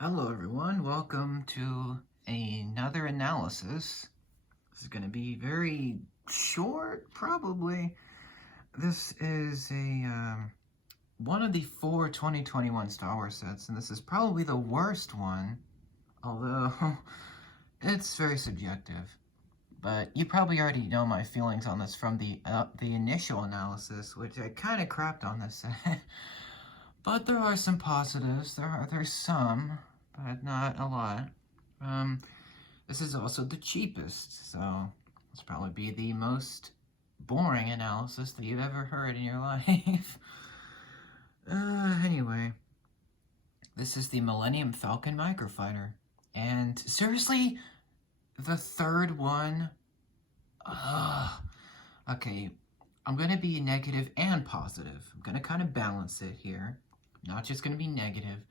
Hello everyone, welcome to another analysis. This is going to be very short, probably. This is one of the four 2021 Star Wars sets, and this is probably the worst one, although it's very subjective. But you probably already know my feelings on this from the initial analysis, which I kind of crapped on this set. But there are some positives. There's some, but not a lot. This is also the cheapest, so this probably be the most boring analysis that you've ever heard in your life. Anyway, this is the Millennium Falcon Microfighter, and seriously, the third one. Okay, I'm gonna be negative and positive. I'm gonna kind of balance it here. Not just gonna be negative.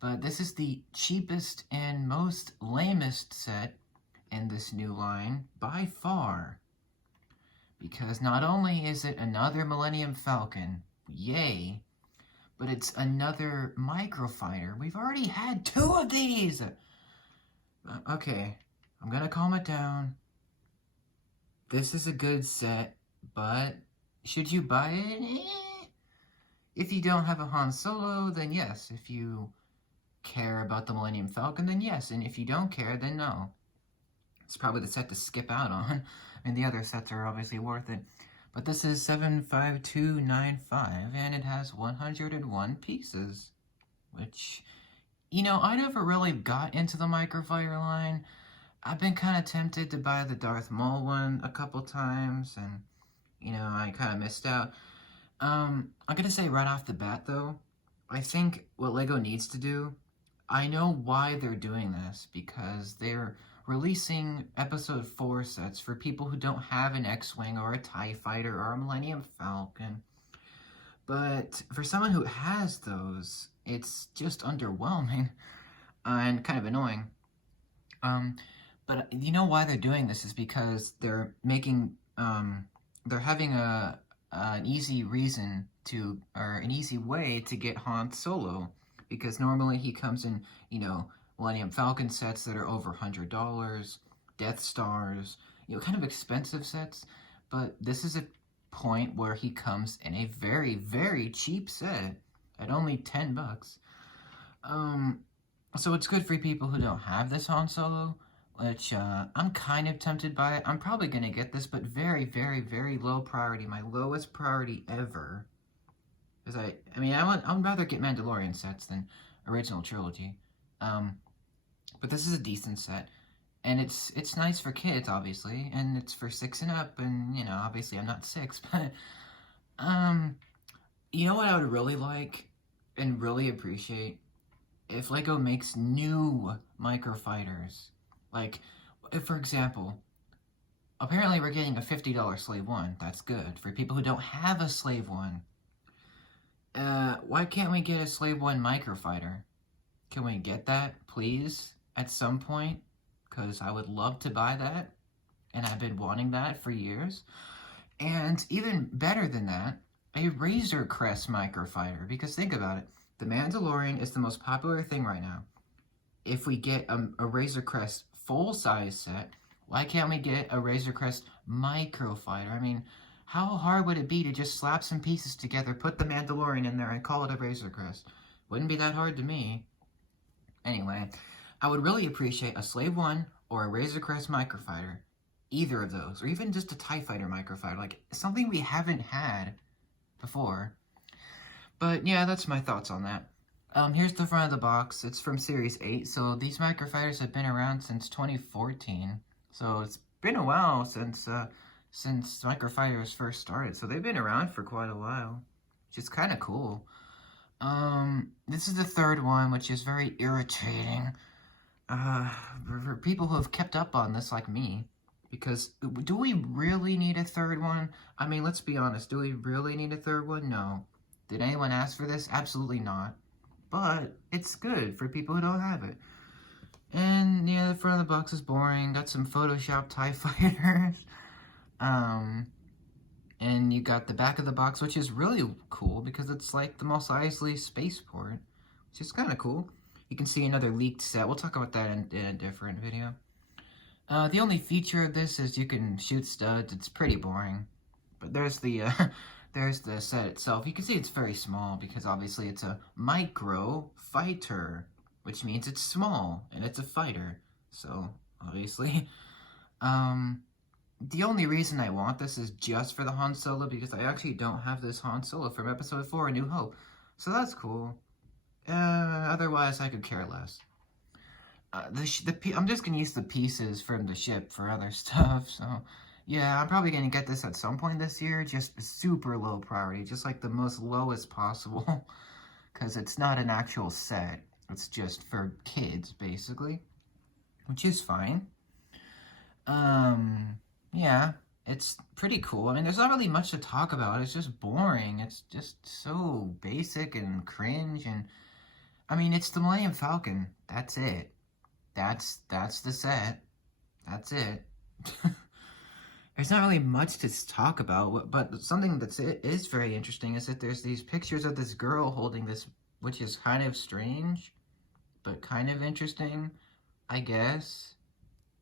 But this is the cheapest and most lamest set in this new line by far. Because not only is it another Millennium Falcon, yay, but it's another Microfighter. We've already had two of these! Okay, I'm gonna calm it down. This is a good set, but should you buy it? If you don't have a Han Solo, then yes. If you care about the Millennium Falcon, then yes, and if you don't care, then no. It's probably the set to skip out on. I mean, the other sets are obviously worth it. But this is 75295, and it has 101 pieces. Which, I never really got into the Microfighter line. I've been kind of tempted to buy the Darth Maul one a couple times, and, I kind of missed out. I'm gonna say right off the bat, though, I think what LEGO needs to do, I know why they're doing this, because they're releasing Episode 4 sets for people who don't have an X-Wing or a TIE Fighter or a Millennium Falcon. But for someone who has those, it's just underwhelming and kind of annoying. But you know why they're doing this is because they're making, they're having an easy reason to, or an easy way to get Han Solo, because normally he comes in, Millennium Falcon sets that are over $100, Death Stars, kind of expensive sets, but this is a point where he comes in a very, very cheap set at only $10. So it's good for people who don't have this Han Solo, which I'm kind of tempted by it. I'm probably going to get this, but very, very, very low priority. My lowest priority ever. Because I would rather get Mandalorian sets than original trilogy. But this is a decent set. And it's nice for kids, obviously. And it's for 6 and up. And, obviously I'm not 6. But, you know what I would really like and really appreciate? If LEGO makes new Microfighters. Like, if, for example, apparently we're getting a $50 Slave 1. That's good. For people who don't have a Slave 1. Why can't we get a Slave 1 Microfighter? Can we get that, please, at some point? Because I would love to buy that. And I've been wanting that for years. And even better than that, a Razor Crest Microfighter. Because think about it. The Mandalorian is the most popular thing right now. If we get a Razor Crest full-size set, why can't we get a Razor Crest Microfighter? I mean, how hard would it be to just slap some pieces together, put the Mandalorian in there, and call it a Razor Crest? Wouldn't be that hard to me. Anyway, I would really appreciate a Slave 1 or a Razor Crest Microfighter. Either of those, or even just a TIE Fighter Microfighter. Like, something we haven't had before. But yeah, that's my thoughts on that. Here's the front of the box. It's from Series 8, so these Microfighters have been around since 2014. So it's been a while since Microfighters first started. So they've been around for quite a while, which is kind of cool. This is the third one, which is very irritating. For people who have kept up on this like me. Because, do we really need a third one? I mean, let's be honest. Do we really need a third one? No. Did anyone ask for this? Absolutely not. But it's good for people who don't have it. And yeah, the front of the box is boring. Got some Photoshop TIE Fighters. And you got the back of the box, which is really cool because it's like the Mos Eisley spaceport, which is kind of cool. You can see another leaked set. We'll talk about that in a different video. The only feature of this is you can shoot studs. It's pretty boring. But there's the there's the set itself. You can see it's very small because obviously it's a microfighter, which means it's small and it's a fighter. So obviously, the only reason I want this is just for the Han Solo because I actually don't have this Han Solo from Episode 4, A New Hope. So that's cool. Otherwise, I could care less. I'm just gonna use the pieces from the ship for other stuff, so yeah, I'm probably gonna get this at some point this year, just super low priority, just like the most lowest possible, because it's not an actual set, it's just for kids, basically, which is fine. Yeah, it's pretty cool. I mean, there's not really much to talk about, it's just boring, it's just so basic and cringe, and, I mean, it's the Millennium Falcon, that's it. That's the set. That's it. There's not really much to talk about, but something is very interesting is that there's these pictures of this girl holding this, which is kind of strange, but kind of interesting, I guess,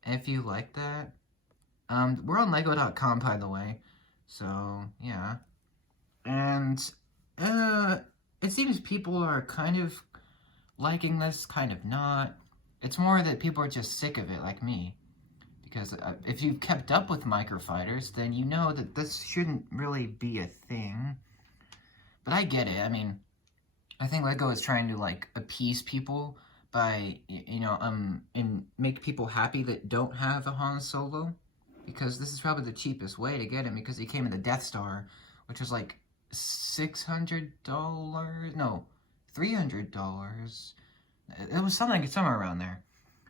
if you like that. We're on Lego.com, by the way, so, yeah. And, it seems people are kind of liking this, kind of not. It's more that people are just sick of it, like me. Because if you've kept up with microfighters, then you know that this shouldn't really be a thing. But I get it. I mean, I think Lego is trying to, like, appease people by, and make people happy that don't have a Han Solo. Because this is probably the cheapest way to get him, because he came in the Death Star, which was like $600? No, $300. It was somewhere around there.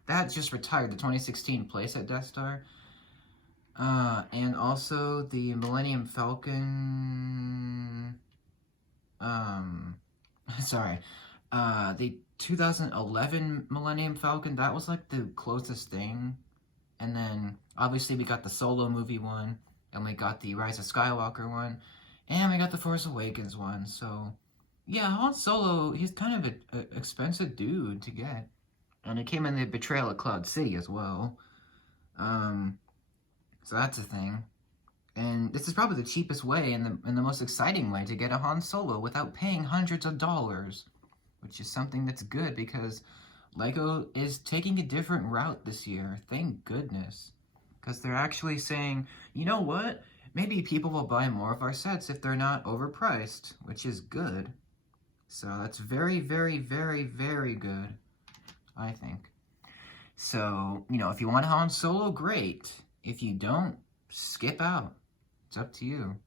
That just retired the 2016 playset Death Star. And also the Millennium Falcon... sorry. The 2011 Millennium Falcon, that was like the closest thing. And then, obviously, we got the Solo movie one, and we got the Rise of Skywalker one, and we got the Force Awakens one, so... Yeah, Han Solo, he's kind of an expensive dude to get. And it came in the Betrayal of Cloud City as well. So that's a thing. And this is probably the cheapest way and the most exciting way to get a Han Solo without paying hundreds of dollars. Which is something that's good because Lego is taking a different route this year. Thank goodness. Because they're actually saying, you know what? Maybe people will buy more of our sets if they're not overpriced, which is good. So that's very, very, very, very good, I think. So, if you want Han Solo, great. If you don't, skip out. It's up to you.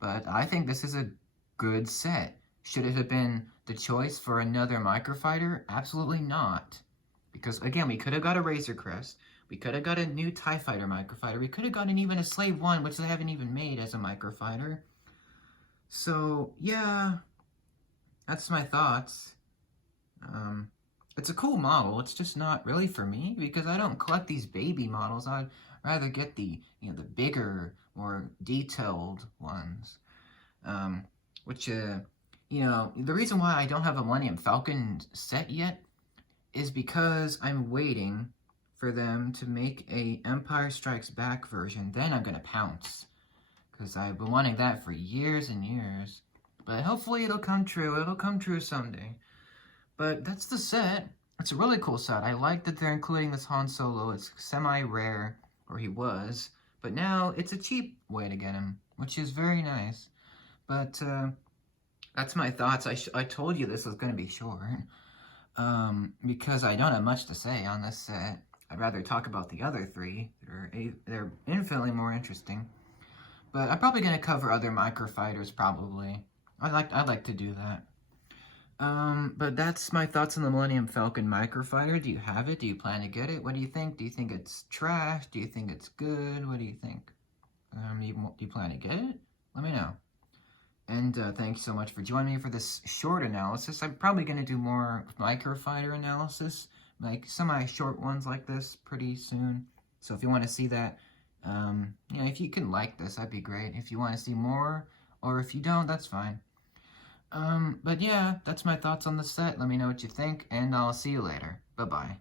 But I think this is a good set. Should it have been the choice for another microfighter? Absolutely not. Because, again, we could have got a Razor Crest. We could have got a new TIE Fighter microfighter. We could have gotten even a Slave 1, which they haven't even made as a microfighter. So, yeah... That's my thoughts. It's a cool model. It's just not really for me because I don't collect these baby models. I'd rather get the bigger, more detailed ones. The reason why I don't have a Millennium Falcon set yet is because I'm waiting for them to make a Empire Strikes Back version. Then I'm gonna pounce because I've been wanting that for years and years. But hopefully it'll come true. It'll come true someday. But that's the set. It's a really cool set. I like that they're including this Han Solo. It's semi-rare, or he was. But now it's a cheap way to get him, which is very nice. But that's my thoughts. I told you this was going to be short. Because I don't have much to say on this set. I'd rather talk about the other three. They're infinitely more interesting. But I'm probably going to cover other microfighters, probably. I'd like to do that. But that's my thoughts on the Millennium Falcon Microfighter. Do you have it? Do you plan to get it? What do you think? Do you think it's trash? Do you think it's good? What do you think? Do you plan to get it? Let me know. And thank you so much for joining me for this short analysis. I'm probably going to do more Microfighter analysis, like semi-short ones like this pretty soon. So if you want to see that, if you can like this, that'd be great. If you want to see more, or if you don't, that's fine. But yeah, that's my thoughts on the set. Let me know what you think, and I'll see you later. Bye-bye.